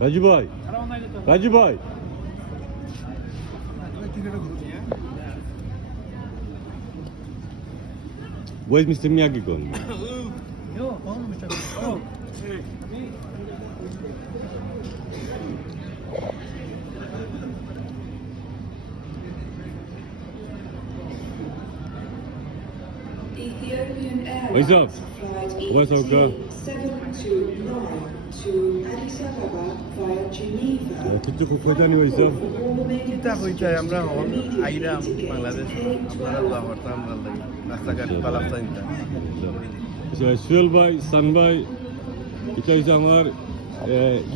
Raji bhai, Raji bhai. Where's Mr. Miyagi gone? Ethiopian What's up? Airlines What's up, girl? 729 to Addis Ababa via Geneva. কিছু কোথায় নিয়ে হইছো? কিতা কইতে আমরা হন আইরাম বাংলাদেশ আপনারা আল্লাহ করতাম আল্লাহ রাস্তাঘাট পালাতাম সুয়েল ভাই, সান ভাই, এটা হচ্ছে আমার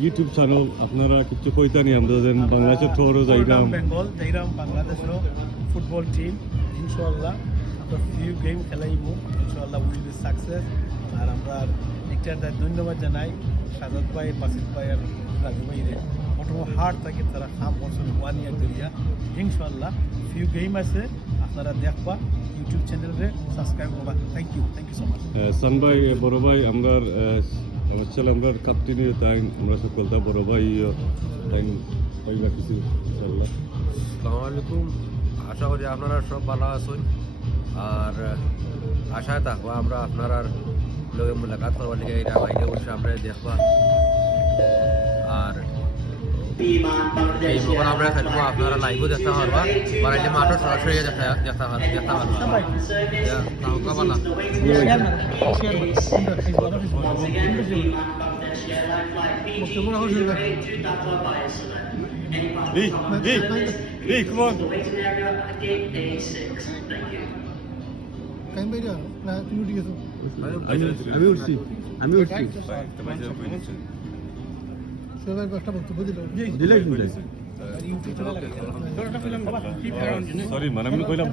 ইউটিউব চ্যানেল। আপনারা কিছু কইতা নি আমরা যেন বাংলাদেশের টোরও যাইরাম। বেঙ্গল যাইরাম বাংলাদেশের ফুটবল টিম ইনশাআল্লাহ আমরা ফিউ গেম খেলাইব ইনশাআল্লাহ উইল বি সাকসেস। আর আমরা একটা ধন্যবাদ জানাই সাজাদ ভাই, বাসিত ভাই আর রাজু ভাইরে প্রথম হার্ট থেকে তারা কাম করছেন 1 ইয়ার ধরিয়া। ইনশাআল্লাহ ফিউ গেম আছে আপনারা দেখবা, ইউটিউব চ্যানেলে সাবস্ক্রাইব করবা। Thank you so much. সান ভাই, বড় ভাই, আমরা চলে আমরা কাপ্তিনি তাই আমরা সকলটা বড় ভাই তাই তাই রাখিছি ইনশাআল্লাহ। আসসালামু আলাইকুম, আশা করি আপনারা সব ভালো আছেন। আর আশায় থাকবো আমরা আপনারা লগে মুলাকাত করবার লিগে এটা বাইরে বসে আমরা দেখবা। আর এই মখন আমরা থাকবো আপনারা লাইভও দেখতে পারবা, বাড়াইলে মাঠও সরাসরি দেখতে পারবা। তাহলে ভালো Come on. আমি উঠছি। সরি মানে আমি কইলাম